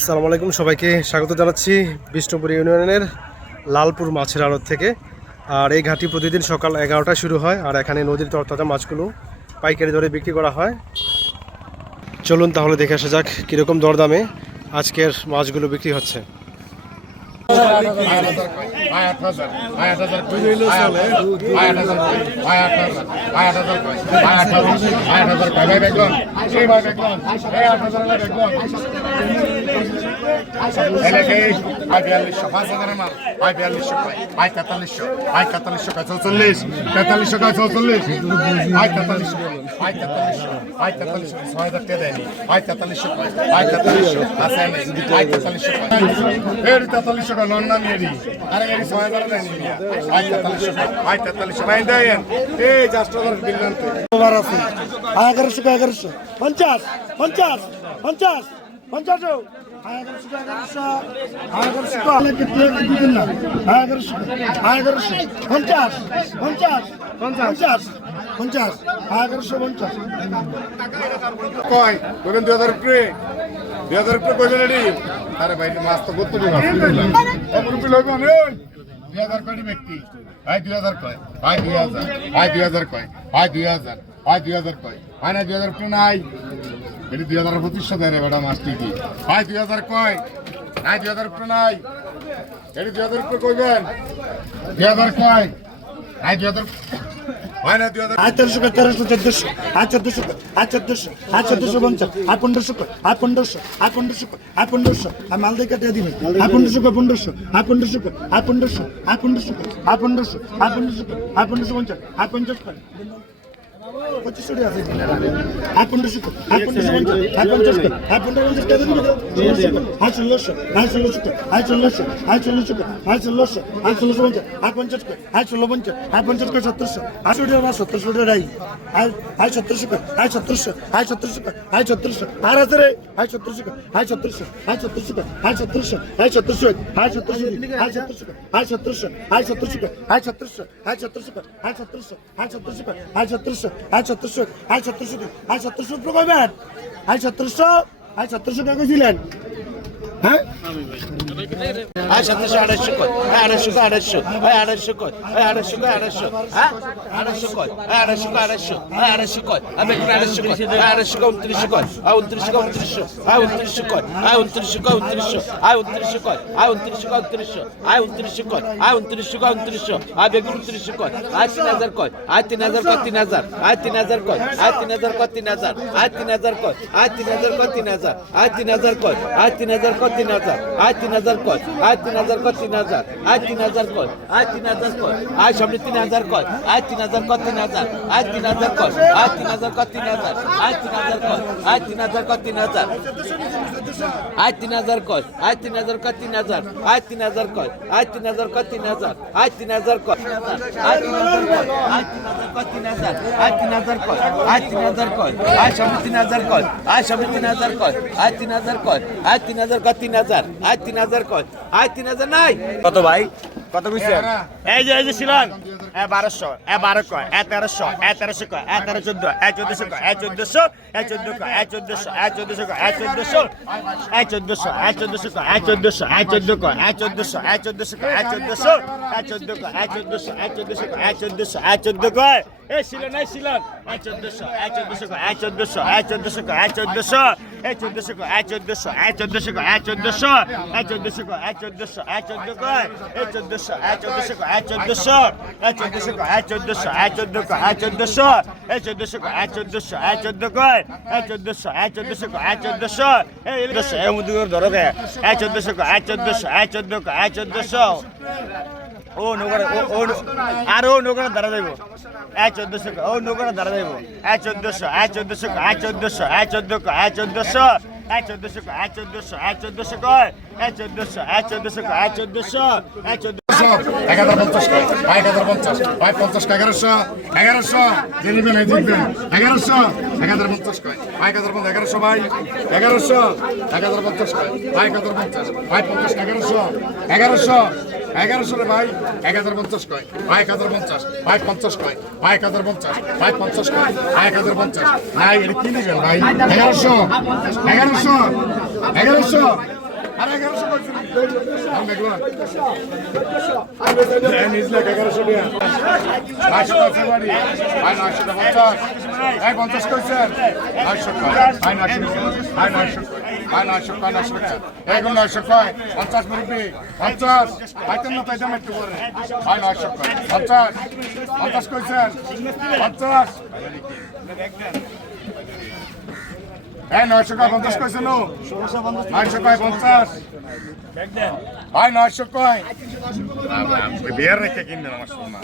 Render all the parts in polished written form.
আসসালামু আলাইকুম, সবাইকে স্বাগত জানাচ্ছি বিষ্ণুপুর ইউনিয়নের লালপুর মাছের আড়ত থেকে। আর এই ঘাটটি প্রতিদিন সকাল 11টায় শুরু হয়। আর এখানে নদীর তরতাজা মাছগুলো পাইকারি দরে বিক্রি করা হয়। চলুন তাহলে দেখে আসা যাক কীরকম দরদামে আজকের মাছগুলো বিক্রি হচ্ছে। আরে ভাই মাছ তো করতে ব্যক্তি ভাই 2000 কয়, ভাই 2000, ভাই 2000 কয়, ভাই 2000, ভাই 2000 কয়, ভাই না 2000 রুপি নাই, এটি 2500 দেয় রে বেটা মাছটি কি, ভাই 2000 কয়, নাই 2000 রুপি নাই, এটি 2000 রুপি কইবেন, 2000 কয়, নাই 2000 হয় না 2000 1300 1300 1400 1400 1400 1450 1500 1500 1500 1500 আর মাল দেখে দিয়ে দিবেন 1500 1500 1500 1500 1500 1500 1500 1550 1550 2500 আছে 1500 1550 1550 1550 টাকা দিবেন 1600 1600 1600 1600 1600 1650 50 1650 50 1700 80 টাকা 1700 টাকা রাই আই 1700 আই 1700 আই 1700 আই 1700 আর আছে রে I 1700 I 1700 I 1700 I 1700 I 1700 I 1700 I 1700 I 1700 I 1700 I 1700 I 1700 I 1700 I 1700 I 1700 I 1700 I 1700 I 1700 প্রকল্পের আই 1700 আই 1700 টাকা দিলেন হ্যাঁ আয় 1700 2800 কয়, 2800 2800, 2800 কয়, 2800 2800, হ্যাঁ 2800 কয়, 2800 2800, 2800 কয়, আমি 2800 কয়, 2800 2900 কয়, 2900 2900, 2900 কয়, 2900 কয় 2900, 2900 কয়, 2900 কয় 2900, 2900 কয়, 2900 কয় 2900, আমি 2900 কয়, 3000 কয়, 3000 কয় 3000, 3000 কয়, 3000 কয় 3000, 3000 কয়, 3000 কয় 3000, 3000 কয়, 3000 কয় 3000, 3000 কয়, 3000 কয় 3000, 3000 কয়, 3000 কয়, আয় সামনে 3000 কয়, 3000 কয় 3000, 3000 কয়, 3000 কয় 3000, 3000 কয়, 3000 কয় 3000, 3000 কয়, 3000 কয় 3000, 3000 কয়, 3000 কয় 3000, 3000 কয়, 3000 কয়, 3000 কয়, 3000 কয়, আয় সামনে 3000 কয়, আয় সামনে 3000 কয়, 3000 কয়, 3000 কয় 3000, 3000 কয়, 3000 নাই কত ভাই কত বুঝছেন? এই যে ছিলেন 1200 12 কয় 1300 1300 কয় 1314 1400 কয় 1400 14 কয় 1400 1400 কয় 1400 1400 1400 কয় 1400 14 কয় 1400 1400 কয় 1400 14 কয় 1400 1400 কয় 1400 14 কয় এই ছিলেন 1400 1400 কয় 1400 1400 কয় 1400 1400 কয় 1400 1400 কয় 1400 1400 কয় 1400 14 কয় 1400 1400 কয় 1400 1400 কয় 1400 14 কয় 1400 1400 কয় 1400 14 কয় 1400 1400 কয় 1400 এই 1400 এর মধ্যে ধরো কে 1400 কয় 1400 14 কয় 1400 ও নগর ও আর ও নগর দাঁড়া যাইব 1400 কয় ও নগর দাঁড়া যাইব 1400 1400 কয় 1400 14 কয় 1400 1400 কয় 1400 1400 কয় 1400 1400 কয় 1400 1400 1050 কয়, 1050, 50 1100, 1100, জেনিবেন এই জিতবেন, 1100, 1050 কয়, 1100 ভাই, 1100, 1050 কয়, 1050, 50 1100, 1100, 1100 রে ভাই, 1050 কয়, 1050, 50 কয়, 1050, 50 কয়, 1050, নাই এটা কি নেবেন ভাই, 1100, 1100, 1100, আমি দেখলাম নিজ লেখ 1100 টাকা 900 টাকা বাড়ি ভাই 950 এই 50 কইছেন 900 টাকা ভাই 900 ভাই 900 ভাই 900 টাকা 900 টাকা এখন 900 টাকা 50 মুরব্বি 50 আইতেন না তাইতাম একটু করে ভাই 900 টাকা 50 কইছেন 50 এই 900 টাকা 50 কইছেন 900 টাকা 50 ভাই 900 কয় বিয়ার রেখে কিনবেন আমার সোনা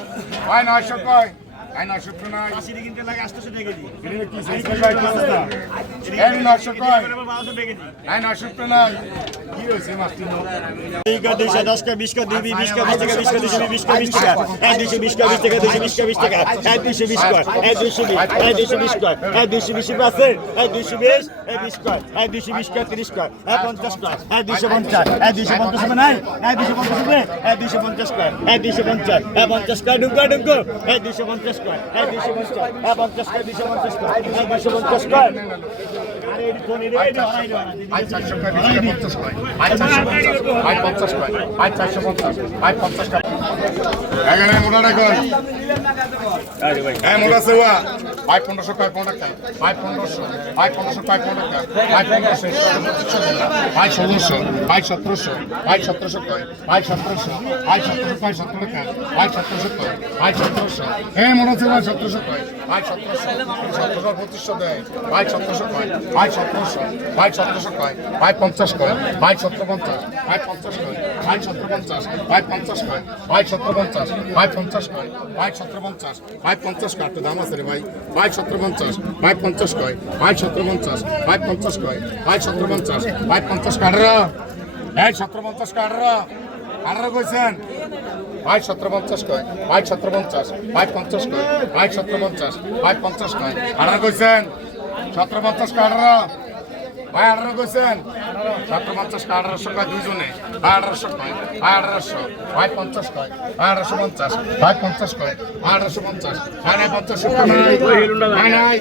ভাই 900 কয় ভাই 900 তো নাই 80 কিনতে লাগে 800 টাকা কেজি এটা কি সাইজ ভাই কি অবস্থা এই 900 কয় 1200 টাকা কেজি ভাই 900 তো নাই কি হইছে মাস্তি নো 210 का 20 का 20 का 20 का 20 का 20 का 20 का 220 का 20 का 220 का 20 का 220 का 220 का 220 का আছে 220 20 का 220 का 30 का 50 का 250 250 में नहीं 250 में 250 का 250 50 का डुंगा 250 का 250 50 का 250 का 250 का अरे कोन रे ভাই 400 টাকা 50 কয় ভাই 450 ভাই 50 কয় ভাই 450 ভাই 50 টাকা এখানে মোড়াটা কয় আরে ভাই এই মোড়া সেবা ভাই 1500 কয় 15 টাকা ভাই 1500 ভাই 1500 কয় 15 টাকা ভাই 1500 ভাই 1600 ভাই 1700 ভাই 1700 কয় ভাই 1700 ভাই 1700 কয় 17 টাকা ভাই 1700 কয় ভাই 1700 এই মোড়া সেবা 1700 কয় ভাই 1700 2500 দেয় ভাই 1700 কয় ভাই 1700 ভাই 1700 কয় ভাই 50 কয় ভাই 1750 ভাই 50 কয় ভাই 1750 ভাই 50 কয় ভাই 1750 ভাই 50 কয় ভাই 1750 ভাই 50 কাটতে দাম আছে রে ভাই ভাই 1750 ভাই 50 কয় ভাই 1750 ভাই 50 কয় ভাই 1750 ভাই 50 কাটরা এই 1750 কাটরা কাটরা কইছেন ভাই 1750 কয় ভাই 1750 ভাই 50 কয় ভাই 1750 ভাই 50 কয় কাটরা কইছেন 1750 কাটরা ভাই 18 কইছেন 1750 কা 1800 কয় দুইজনে ভাই 1800 কয় ভাই 1800 ভাই 50 কয় ভাই 1850 ভাই 50 কয় ভাই 1850 ভাই 50 নাই